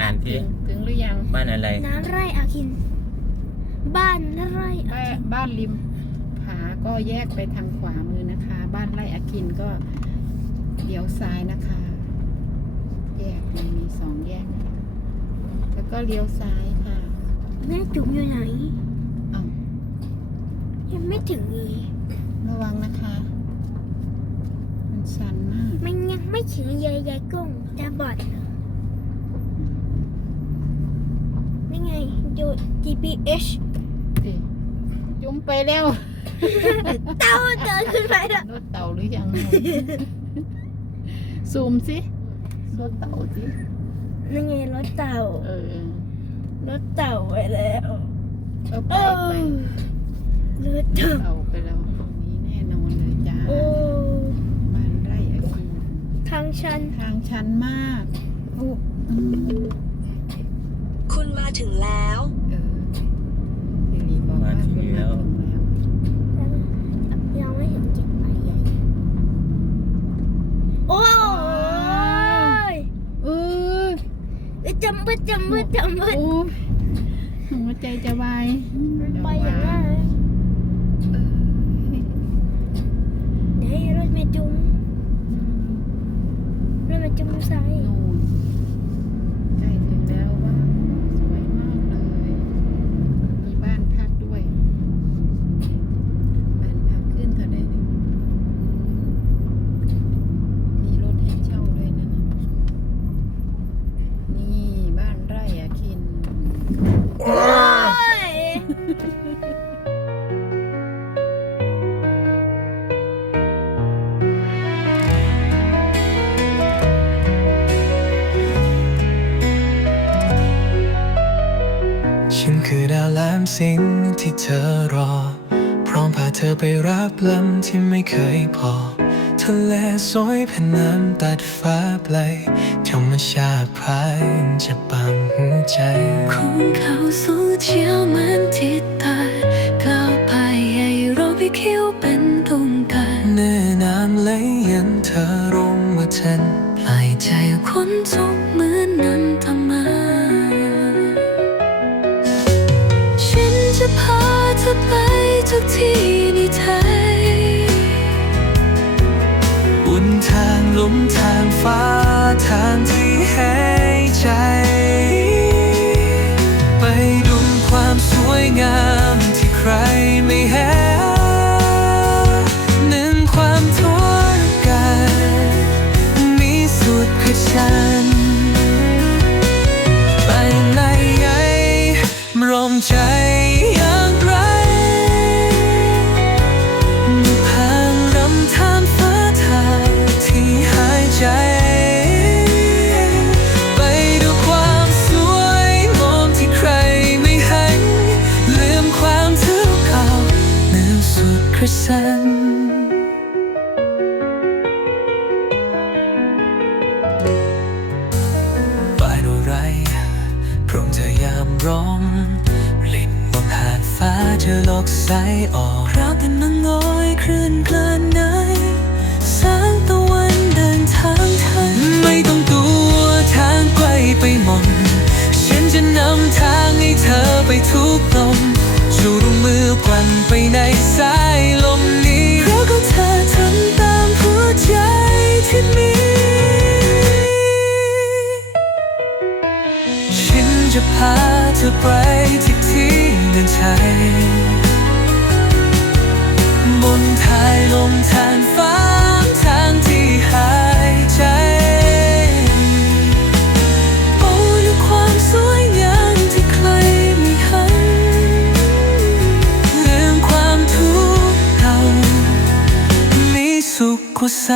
อ่านถึที่งถึงหรือยัง บ้านอะไร น้ำไร่อาคิน บ้านไร่อาบ้านคินบ้านริมผาก็แยกไปทางขวามือนะคะ บ้านไร่อากินก็เลี้ยวซ้ายนะคะ แยกมันมีสองแยกนะคะแล้วก็เลี้ยวซ้ายค่ะแม่จุ๋มอยู่ไหนอ้าวยังไม่ถึงเลยระวังนะคะ มันชันมาก มันยังไม่ถึงยายยายกุ้งตาบอดเหรอ นี่ไงดู GPS ดิจุ้มไปแล้วเต้าเดินขึ้นไปแล้วรถเต่าหรือยัง ซูมสิรถเต่าสินี่ไงรถเต่า เออ รถเต่าไปแล้วเอาไปโอ้ไปรถเต่าเอาไปแล้วตรงนี้แน่นอนเลยจ้าโอ้บ้านไร่อาคีทางชันทางชันมากโอ้อื มคุณมาถึงแล้ว เออสิริบอกว่ามาถึงคุณแล้มาวถึงแล้ว ยังไม่เห็นเก็บไปใหญ่โอ้ยเออจำบึดจำบึดจำบึดโอ้ยหัวใจจะวายมันไปอย่างนั้นเลยเออ เดี๋ยวรถเมจุงรถเมจุงซ้ายนู่น สิงที่เธอรอ พร้อมพาเธอไปรับลมที่ไม่เคยพอ ทะเลสวยแผ่นน้ำตัดฟ้าไกลธรรมชาติพายจะบังหัวใจคุ้นเขาสูงเชียวเหมือนทิศตาก้าวไปให้เราไปคิวเป็นตรงกันเนื้อน้ำไหลยันเธอรงว่าฉันปล่อยใจคนทุก ทุกที่ในไทยบนทางลมทางฟ้า ธอลอกสายออกราวเป็นมังงอยคลื่นกลานในแสงตะวันเดินทางทันไม่ต้องตัวทางไกลไปหมดฉันจะนำทางให้เธอไปทุกลมชูดวงมือกลั่นไปในสายลมนี้เพราะก็เธอทำตามหัวใจที่มีฉันจะพาเธอไปที่ที่ เดินชัยบนทายลมทานฟ้าทางที่หายใจโอ้ดูความสวยงามที่ใครไม่เห็นเรื่องความทุกข์เก่ามีสุขกว่าหัวใส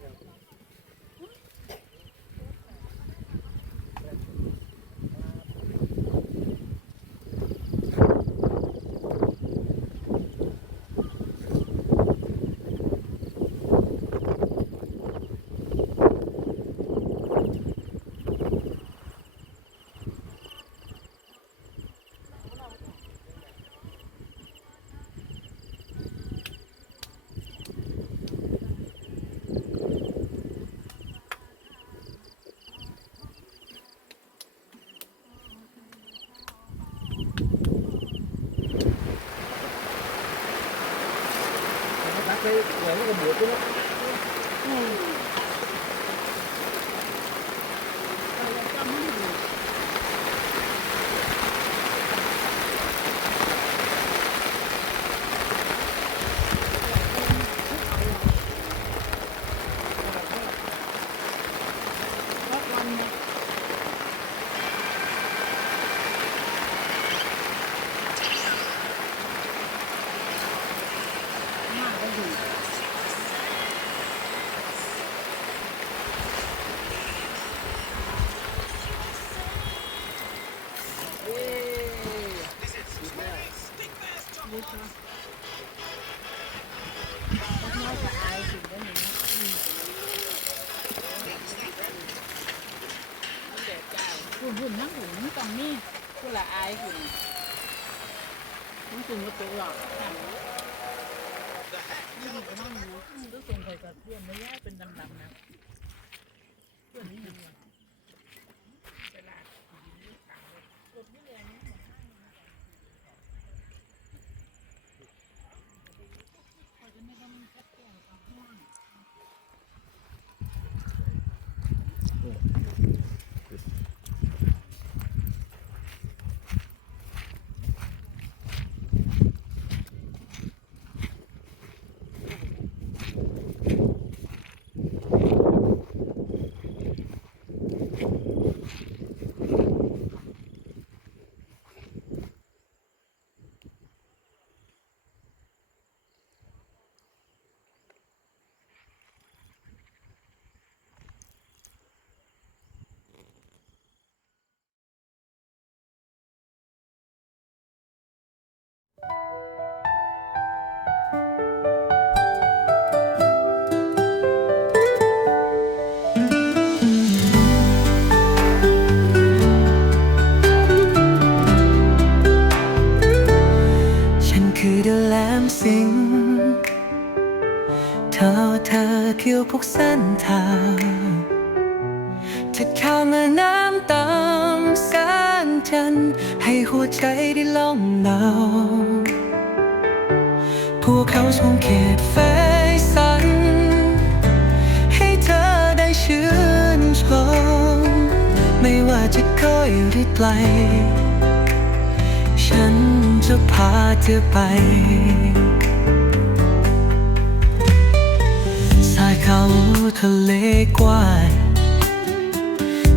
Yeah. หุ่นหุ่นนั่งหุ่นตรงนี้กูละอายหุ่นมันถึงก็ตัวหรอก มันก็นั่งอยู่ก็ส่งไปกับเพื่อนไม่ย่าเป็นดำๆนะเพื่อนนี่ เคี่ยวพวกเส้นทางจะข้ามแม่น้ำตามแสงจันทร์ให้หัวใจได้ล่องลอยพวกเขาชมเขตไฟสัน ให้เธอได้ชื่นชมไม่ว่าจะเคยหรือไกล ฉันจะพาเธอไป เขาทะเลกว้าง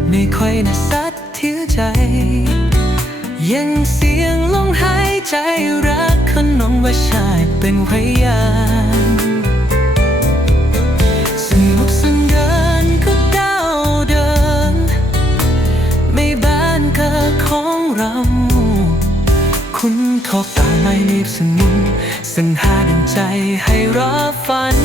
ไม่ค่อยน่าสัดเทือใจ ยังเสียงลมหายใจรักคนน้องว่าชายเป็นพยานสนุกสนานก็ก้าเดิน ไม่บ้านก็ของเราคุณทอตาไม่นีบสนุนสัญหาดังใจให้รอฝัน